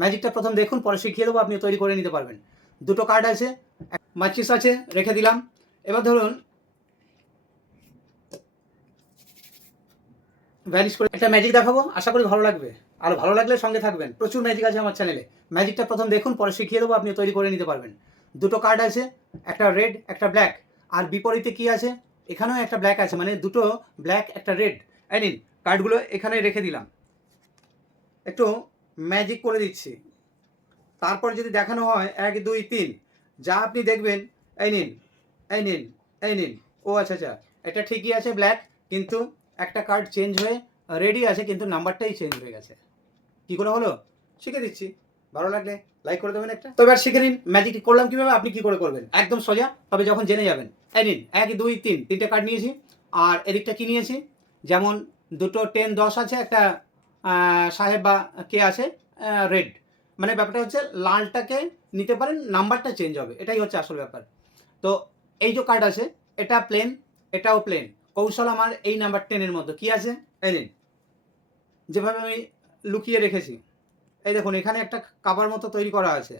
ম্যাজিকটা প্রথম দেখুন, পরে শিখিয়ে দেবো, আপনি তৈরি করে নিতে পারবেন। দুটো কার্ড আছে, মাচিস আছে, রেখে দিলাম। এবার ধরুন ভ্যানিশ করে একটা ম্যাজিক দেখাবো, আশা করি ভালো লাগবে। আর ভালো লাগলে সঙ্গে থাকবেন, প্রচুর ম্যাজিক আছে আমার চ্যানেলে। ম্যাজিকটা প্রথম দেখুন, পরে শিখিয়ে দেবো, আপনি তৈরি করে নিতে পারবেন। দুটো কার্ড আছে, একটা রেড একটা ব্ল্যাক, আর বিপরীতে কি আছে, এখানেও একটা ব্ল্যাক আছে, মানে দুটো ব্ল্যাক একটা রেড। এই নিন কার্ডগুলো এখানে রেখে দিলাম, একটু ম্যাজিক করে দিচ্ছি। তারপর যদি দেখানো হয় 1 2 3, যা আপনি দেখবেন, এই নিন এই নিন এই নিন। ও আচ্ছা আচ্ছা, এটা ঠিকই আছে ব্ল্যাক, কিন্তু একটা কার্ড চেঞ্জ হয়ে রেডি আছে, কিন্তু নাম্বারটাই চেঞ্জ হয়ে গেছে। কী করে হলো শিখে দিচ্ছি, ভালো লাগলে লাইক করে দেবেন একটা। তো এবার শিখে নিন ম্যাজিকটি করলাম কীভাবে, আপনি কী করে করবেন, একদম সোজা, তবে যখন জেনে যাবেন। এই নিন 1 2 3, তিনটে কার্ড নিয়েছি। আর এদিকটা কী নিয়েছি, যেমন দুটো 10 10 আছে, একটা সাহেব বা কে আছে রেড, মানে ব্যাপারটা হচ্ছে লালটাকে নিতে পারেন, নাম্বারটা চেঞ্জ হবে, এটাই হচ্ছে আসল ব্যাপার। তো এই যে কার্ড আছে, এটা প্লেন, এটাও প্লেন। কৌশল আমার এই নাম্বার 10-এর মধ্যে কী আছে, এই নিন, যেভাবে আমি লুকিয়ে রেখেছি। এই দেখুন এখানে একটা কাভার মতো তৈরি করা আছে,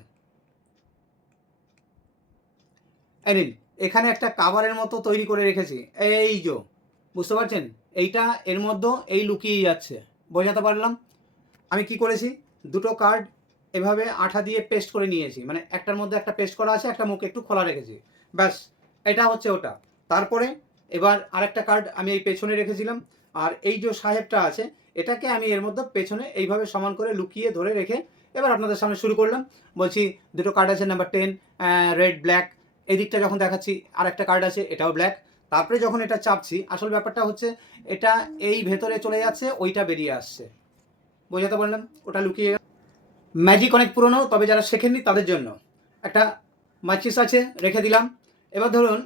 এই নিন, এখানে একটা কাভারের মতো তৈরি করে রেখেছি। এই যে বুঝতে পারছেন, এইটা এর মধ্যে এই লুকিয়ে যাচ্ছে, বোঝাতে পারলাম। আমি কি করেছি, দুটো কার্ড এভাবে আঠা দিয়ে পেস্ট করে নিয়েছি, মানে একটার মধ্যে একটা পেস্ট করা আছে, একটা মুখ একটু খোলা রেখেছি, ব্যাস, এটা হচ্ছে ওটা। তারপরে এবার আরেকটা কার্ড আমি এই পেছনে রেখেছিলাম, আর এই যে সাহেবটা আছে, এটাকে আমি এর মধ্যে পেছনে এইভাবে সমান করে লুকিয়ে ধরে রেখে এবার আপনাদের সামনে শুরু করলাম। বলছি দুটো কার্ড আছে নাম্বার 10, রেড ব্ল্যাক। এই দিকটা যখন দেখাচ্ছি আর একটা কার্ড আছে, এটাও ব্ল্যাক। তারপরে যখন এটা চাপছি, আসল ব্যাপারটা হচ্ছে এটা এই ভেতরে চলে যাচ্ছে, ওইটা বেরিয়ে আসছে, বোঝাতে পারলাম, ওটা লুকিয়ে। ম্যাজিক অনেক পুরনো, তবে যারা শেখেননি তাদের জন্য। একটা মাচিস আছে, রেখে দিলাম। এবার ধরুন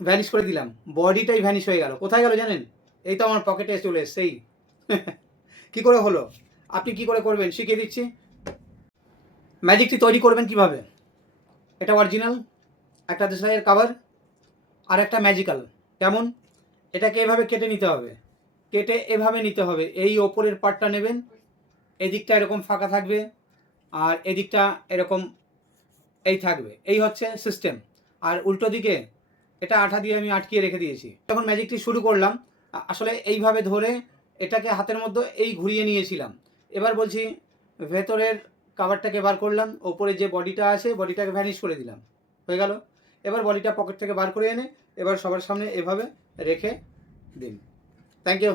ভ্যানিশ করে দিলাম, বডিটাই ভ্যানিশ হয়ে গেল। কোথায় গেল জানেন, এই তো আমার পকেটে চলে এসছেই। কী করে হলো, আপনি কি করে করবেন শিখিয়ে দিচ্ছি। ম্যাজিকটি তৈরি করবেন কিভাবে, এটা অরিজিনাল একটা দেশলাইয়ের কাভার, আর একটা ম্যাজিক্যাল। কেমন, এটাকে এভাবে কেটে নিতে হবে, কেটে এভাবে নিতে হবে, এই ওপরের পার্টটা নেবেন, এদিকটা এরকম ফাঁকা থাকবে, আর এদিকটা এরকম এই থাকবে, এই হচ্ছে সিস্টেম। আর উল্টো দিকে এটা আঠা দিয়ে আমি আটকিয়ে রেখে দিয়েছি। যখন ম্যাজিকটি শুরু করলাম, আসলে এইভাবে ধরে এটাকে হাতের মধ্যে এই ঘুরিয়ে নিয়েছিলাম। এবার বলছি ভেতরের কাভারটাকে বার করলাম, ওপরে যে বডিটা আছে বডিটাকে ভ্যানিশ করে দিলাম, হয়ে গেল। এবার বডিটা পকেট থেকে বার করে এনে এবার সবার সামনে এভাবে রেখে দিন। Thank you.